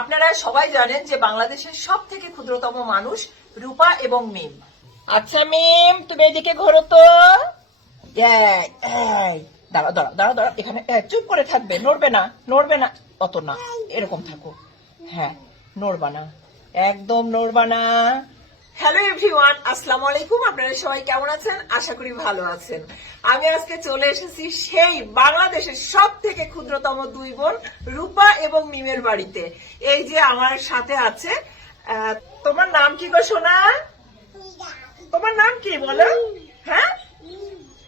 আপনারা সবাই জানেন যে বাংলাদেশের সব থেকে ক্ষুদ্রতম মানুষ রূপা এবং মিম। আচ্ছা মিম, তুমি এদিকে ঘোরো তো। দাঁড়া দাঁড়া দাঁড়া দাঁড়া, এখানে চুপ করে থাকবে, নড়বে না, নড়বে না, অত না, এরকম থাকো। হ্যাঁ, নড়বা না, একদম নড়বা না। হ্যালো এভরিওয়ান, আসসালামু আলাইকুম। আপনারা সবাই কেমন আছেন? আশা করি ভালো আছেন। আমি আজকে চলে এসেছি সেই বাংলাদেশের সব থেকে ক্ষুদ্রতম দুই বোন রূপা এবং মিমের বাড়িতে। এই যে আমার সাথে আছে। তোমার নাম কি গো সোনা? তোমার নাম কি বলো? হ্যাঁ,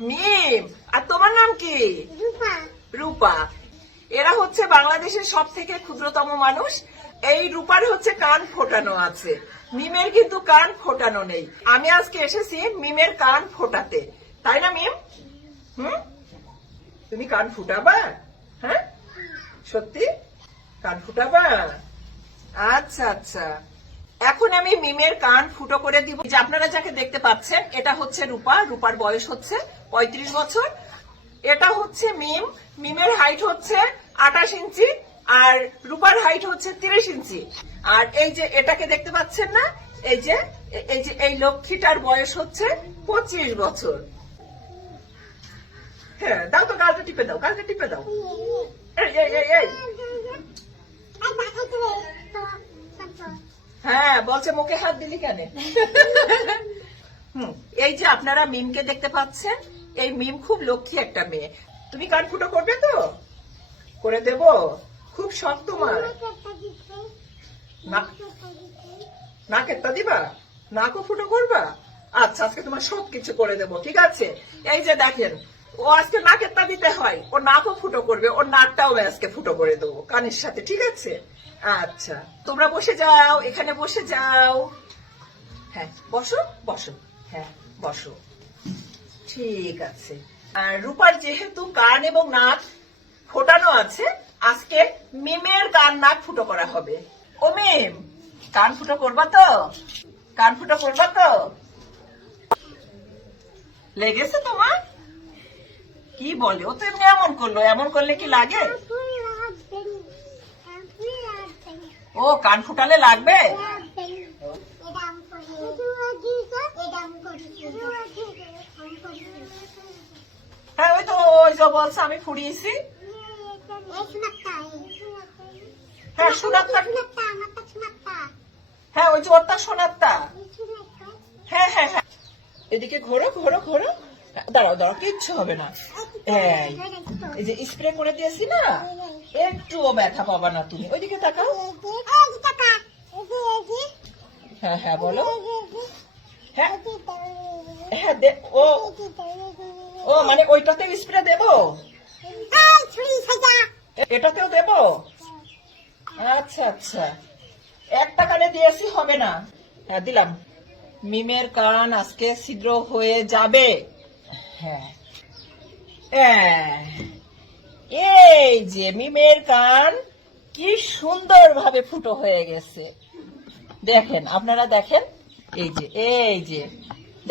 মিম। আর তোমার নাম কি? রূপা। এরা হচ্ছে বাংলাদেশের সব থেকে ক্ষুদ্রতম মানুষ। এই রূপার হচ্ছে কান ফোটানো আছে, মিমের কিন্তু কান ফোটানো নেই। আমি আজকে এসেছি মিমের কান ফোটাতে, তাই না মিম? তুমি কান ফুটাবা? হ্যাঁ, সত্যি কান ফুটাবা? আচ্ছা আচ্ছা, এখন আমি মিমের কান ফুটো করে দিব। যে আপনারা যাকে দেখতে পাচ্ছেন, এটা হচ্ছে রূপা। রূপার বয়স হচ্ছে 35 বছর। এটা হচ্ছে মিম। মিমের হাইট হচ্ছে 28 ইঞ্চি আর রূপার হাইট হচ্ছে 30 ইঞ্চি। আর এই যে এটাকে দেখতে পাচ্ছেন না, এই যে এই লক্ষ্মীটার বয়স হচ্ছে 25 বছর। হ্যাঁ, দাও তো, গালটা টিপে দাও, গালটা টিপে দাও। এই এই এই এই, হ্যাঁ, বলছে মুখে হাত দিলি কেন? এই যে আপনারা মিমকে দেখতে পাচ্ছেন, এই মিম খুব লক্ষ্মী একটা মেয়ে। তুমি কান ফুটো করবে তো? করে দেব, খুব শখ তোমার। নাকেরটা দিবা? নাকও ফুটো করবা? আচ্ছা, আজকে তোমার সবকিছু করে দেব, ঠিক আছে? এই যে দেখেন, ও আজকে নাকেরটা দিতে হয়, ও নাকও ফুটো করবে, ওর নাকটাও আজকে ফুটো করে দেবো কানের সাথে, ঠিক আছে? আচ্ছা, তোমরা বসে যাও, এখানে বসে যাও। হ্যাঁ, বসো বসো, হ্যাঁ বসো, ঠিক আছে। আর রূপার যেহেতু কান এবং নাক ফোটানো আছে, আজকে মিমের কান নাক ফুটো করা হবে। ও মিম, কান ফুটো করবা তো? কান ফুটো করবা তো? লেগেছে তোমার? কি বলে, ও তো এমনি এমন করলো, এমন করলে কি লাগে? ও কান ফুটালে লাগবে? হ্যাঁ, ওই তো, ওই যে বলছে আমি ফুড়িয়েছি। হ্যাঁ, সোনাত্তা। হ্যাঁ, ওই যে ওটা সোনাত্তা। হ্যাঁ হ্যাঁ হ্যাঁ, এদিকে ঘোরো ঘোরো ঘোরো। দাঁড়াও দাঁড়াও, কিচ্ছু হবে না। এই যে স্প্রে করে দিয়েছি না, একটুও ব্যথা পাবা না তুমি। ওইদিকে তাকাও। হ্যাঁ হ্যাঁ, বলো। হ্যাঁ হ্যাঁ, ও ও মানে ওইটাতেও স্প্রে দেবো, এটাতেও দেবো? আচ্ছা আচ্ছা, একটা কানে দিয়েছি, হবে না। হ্যাঁ, দিলাম। মিমের কান আজকে ছিদ্র হয়ে যাবে। হ্যাঁ, এই যে মিমের কান কি সুন্দর ভাবে ফুটো হয়ে গেছে, দেখেন, আপনারা দেখেন। এই যে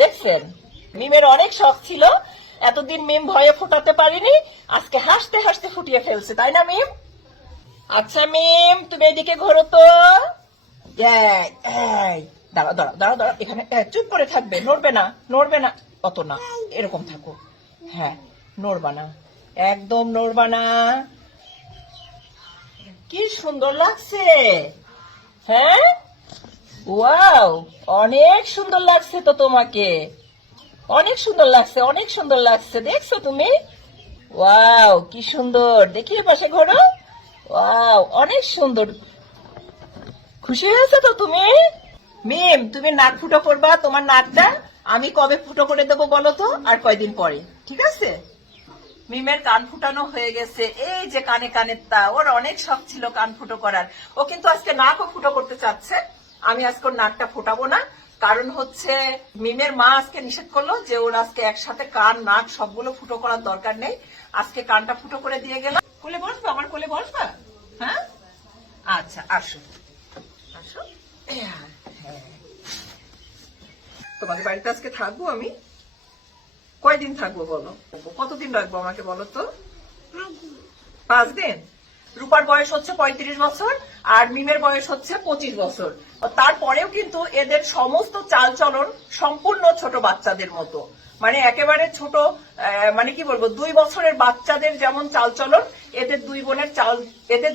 দেখছেন, মিমের অনেক শখ ছিল, এতদিন মিম ভয়ে ফোটাতে পারিনি, আজকে হাসতে হাসতে ফুটিয়ে ফেলছে, তাই না মিম? আচ্ছা মিম, তুমি এদিকে ঘোরো তো। দাঁড়া দাঁড়া দাঁড়া দাঁড়া, এখানে চুপ করে থাকবে, নড়বে না, নড়বে না, অত না, এরকম থাকো। হ্যাঁ, নড়বা না, একদম নড়বা না। কি সুন্দর লাগছে। হ্যাঁ, ওয়াও, অনেক সুন্দর লাগছে তো তোমাকে, অনেক সুন্দর লাগছে, অনেক সুন্দর লাগছে, দেখছো তুমি? ওয়াও, কি সুন্দর, দেখি পাশে ঘোরো। ওয়াও, অনেক সুন্দর। খুশি হয়েছে তো তুমি? মিম, তুমি নাক ফুটো করবা, তোমার নাকটা আমি কবে ফুটো করে দেবো বলো তো? আর কয়দিন পরে, ঠিক আছে? মিমের কান ফুটানো হয়ে গেছে, এই যে কানে কানের তা, ওর অনেক শখ ছিল কান ফুটো করার। ও কিন্তু আজকে নাকও ফুটো করতে চাচ্ছে। আমি আজকে ওর নাকটা ফোটাবো না, কারণ হচ্ছে মিমের মা আজকে নিষেধ করলো যে ওর আজকে একসাথে কান নাক সবগুলো ফুটো করার দরকার নেই, আজকে কানটা ফুটো করে দিয়ে গেলাম। কোলে বসবা, আমার কোলে বসবা? হ্যাঁ, আচ্ছা, আসো আসো। হ্যাঁ, তোমাদের বাড়িতে আজকে থাকবো আমি। কয়দিন থাকবো বলো? কতদিন রাখবো আমাকে বলো তো? 5 দিন। রূপার বয়স হচ্ছে 35 বছর আর মিমের বয়স হচ্ছে 25 বছর। তারপরেও কিন্তু এদের সমস্ত চালচলন সম্পূর্ণ ছোট বাচ্চাদের মতো, মানে একেবারে ছোট, মানে কি বলবো, 2 বছরের বাচ্চাদের যেমন চালচলন, এদের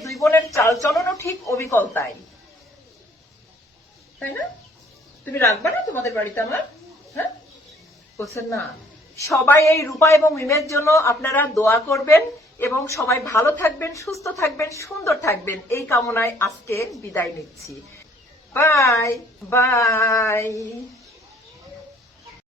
দুই বোনের চালচলনও ঠিক অবিকল তাই না? তুমি রাখবা না তোমাদের বাড়িতে আমার? হ্যাঁ, বলছেন না? সবাই এই রূপা এবং মিমের জন্য আপনারা দোয়া করবেন এবং সবাই ভালো থাকবেন, সুস্থ থাকবেন, সুন্দর থাকবেন, এই কামনায় আজকে বিদায় নিচ্ছি। Bye bye.